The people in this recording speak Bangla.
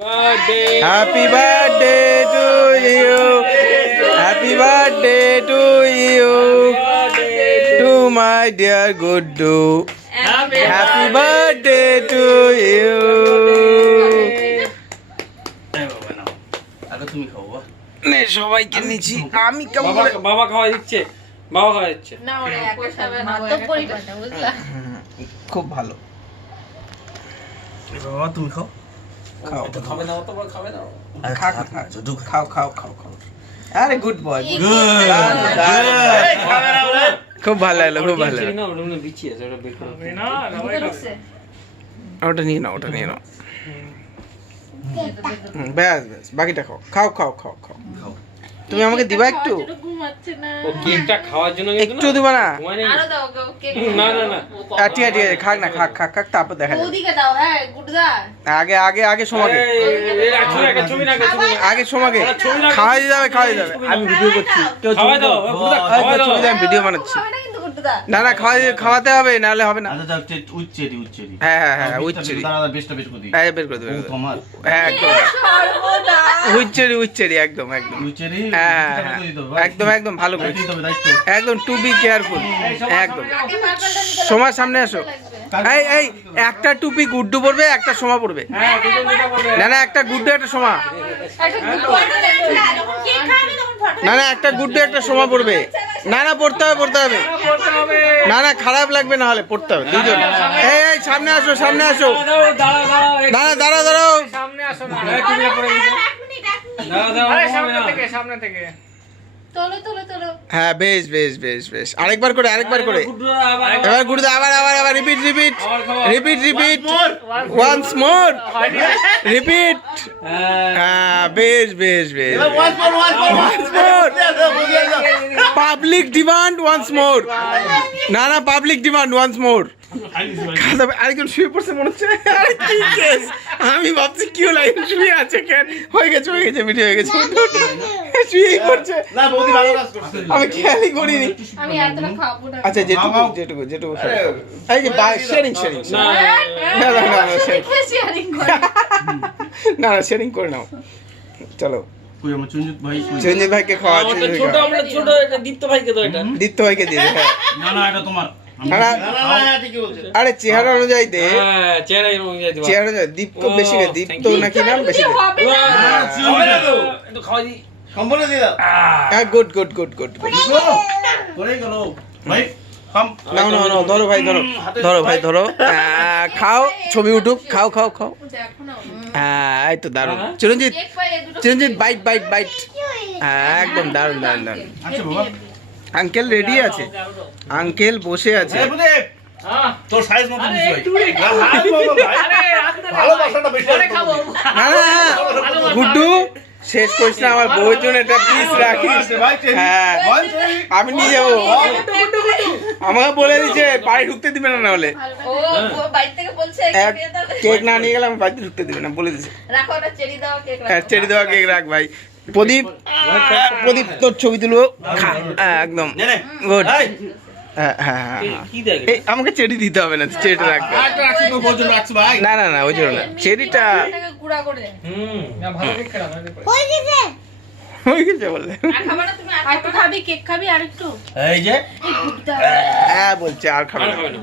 Happy birthday to you. Happy birthday to you. To my dear Guddu. Happy birthday to you. তুমি খাও নে সবাইকে নিচ্ছি আমি কেমন বাবা খাওয়া দিচ্ছে, বাবা খাওয়া দিচ্ছে। না ওরা একই সাথে মাত্র পরিবারটা বুঝলা। খুব ভালো। বাবা তুমি খাও। খাও তো খাবে না, অত বড় খাবে না। খাও খাও খাও খাও। আরে গুড বয়। খুব ভালো লাগলো, খুব ভালো লাগলো। না ওটা বিচি আছে, ওটা বের করো না। ওটা নিয়ে নাও, ওটা নিয়ে নাও। ব্যাস ব্যাস, বাকিটা খাও খাও খাও খাও খাও। তুমি আমাকে দিবা একটু? ঘুমাচ্ছে না। ও কেকটা খাওয়ার জন্য একটু দিবা না? আরো দাও কেক। না না না, ঠিক আছে ঠিক আছে, খাক না, খাক খাক খাক, তারপর দেখা যাবে। ওদিকে দাও, হ্যাঁ গুডদা। আগে আগে আগে সমাগে, ছবি না, আগে সমাগে খাওয়াই যাবে, খাওয়াই যাবে। আমি ভিডিও করছি, কেউ খাওয়াই দাও, খাওয়াই দাও। ছবি দিয়ে আমি ভিডিও বানাচ্ছি। খাবে না কিন্তু গুডদা। না না, খাওয়াতে হবে, নাহলে হবে না। আচ্ছা উচ্চেরি উচ্চেরি। হ্যাঁ হ্যাঁ হ্যাঁ, উচ্চেরি। দাঁড়া বেশটা বেশ করে দিই। হ্যাঁ বের করে দেবে। তোমার হ্যাঁ একদম সর্বনাশ। উচ্চেরি উচ্চেরি, একদম একদম। উচ্চেরি। হ্যাঁ একদম একদম, ভালো করে দিতে হবে দায়িত্ব। একদম, টু বি কেয়ারফুল। একদম। আগে পারপালটা নিতে সোমার সামনে আসো। এই এই, একটা টুপি গুড্ডু পড়বে, একটা সোমা পড়বে। হ্যাঁ দুটো দুটো করবে। না না, একটা গুড্ডু একটা সোমা। একটা গুডদা দেখো। যখন কেক খাবে তখন ফটো। না না, একটা গুড্ডু একটা সোমা পড়বে। না না, পড়তে হবে পড়তে হবে। করতে হবে। না না, খারাপ লাগবে, না হলে পড়তে হবে দুজন। এই এই, সামনে আসো সামনে আসো। দাঁড়াও দাঁড়াও দাঁড়াও। না না, দাঁড়াও দাঁড়াও। সামনে আসো না। তুমি পড়ে গেছো। দাঁড়াও দাঁড়াও, সামনে থেকে। তোলো তোলো তোলো। হ্যাঁ বেশ বেশ বেশ বেশ, আরেকবার করে আরেকবার করে। এবার গুড্ডু আবার আবার আবার, repeat repeat repeat repeat, once more repeat. হ্যাঁ বেশ বেশ বেশ, পাবলিক ডিমান্ড ওয়ান্স মোর। না না, পাবলিক ডিমান্ড ওয়ান্স মোর। আরেকজন শুয়ে পড়ছে মনে হচ্ছে। আরে কি কেস, আমি ভাবছি কিউ লাইন শুয়ে আছে কেন। হয়ে গেছে ভিডিও হয়ে গেছে, শুয়েই পড়ছে। না বৌদি ভালো কাজ করছে। আমি খেয়ালই করিনি। আমি এতটা খাবো না। আচ্ছা যেটুকু যেটুকু যেটুকু এই যে শেয়ারিং শেয়ারিং না না না না শেয়ারিং করে। না না, শেয়ারিং করে নাও। চলো কই আমার চঞ্জিত ভাই কই? সঞ্জিত ভাইকে খাওয়া, ওটা ছোট, আমরা ছোট, এটা দীপ্ত ভাইকে দাও এটা। দীপ্ত ভাইকে দিয়ে দে। হ্যাঁ না না এটা তোমার। না না, ঠিকই বলছে। আরে চেহারা অনুযায়ী দে, হ্যাঁ চেহারা এরকম যাইতে পারে। চেহারা অনুযায়ী। দীপ্ত বেশি দে, দীপ্ত নাকি নাম বেশি দে। হবে না। হবে না তো। একটু খাওয়াই দি। সম্পূর্ণ দিয়ে দাও। হ্যাঁ good good good good good. পড়ে গেল ভাই কাম। নাও নাও নাও, ধরো ভাই ধরো, ধরো ভাই ধরো। খাও, ছবি উঠুক, খাও খাও খাও। দেখো না। হ্যাঁ এই তো দারুণ। চিরঞ্জিত কেক পাই এই দুটো। চিরঞ্জিত, বাইট বাইট বাইট। হ্যাঁ একদম দারুণ দারুণ দারুণ। আচ্ছা বাবা। আঙ্কেল রেডি আছে, আঙ্কেল বসে আছে। এই বুদে হ্যাঁ তোর সাইজ মতো দিস ভাই। তুই হাত বাবা ভাই। ভালোবাসাটা বেশি। পরে খাবো। না না গুড্ডু, শেষ করিস না, আমার বউয়ের জন্য একটা পিস রাখিস। হ্যাঁ আমি নিয়ে যাবো। আমাকে বলে দিচ্ছে বাড়ি ঢুকতে দিবে না, না হলে ও বাইরে থেকে বলছে এক কেক না নিয়ে গেলে আমি বাড়িতে ঢুকতে দিবে না, বলে দিচ্ছে। রাখো একটা চেরি দাও কেক হ্যাঁ রাখো। চেরি দেওয়া কেক রাখ ভাই। প্রদীপ, প্রদীপ তোর ছবি তুলবো। একদম নে নে। গুড। এই হ্যাঁ হ্যাঁ হ্যাঁ হ্যাঁ। কি দেখ এই আমাকে চেরি দিতে হবে না, চেরিটা রাখবে। আরেকটা রাখছি তো ভোজন রাখছি ভাই। না না না, ওই জন্য না, চেরিটা এটাকে গুঁড়া করে। না ভালো কেক খেলাম। হয়ে গেছে বললে। আর খাবে না তুমি? আর একটু খাবি, কেক খাবি আর একটু? এই যে এই গুডদা। হ্যাঁ বলছে আর খাবে আর না। খাবে না।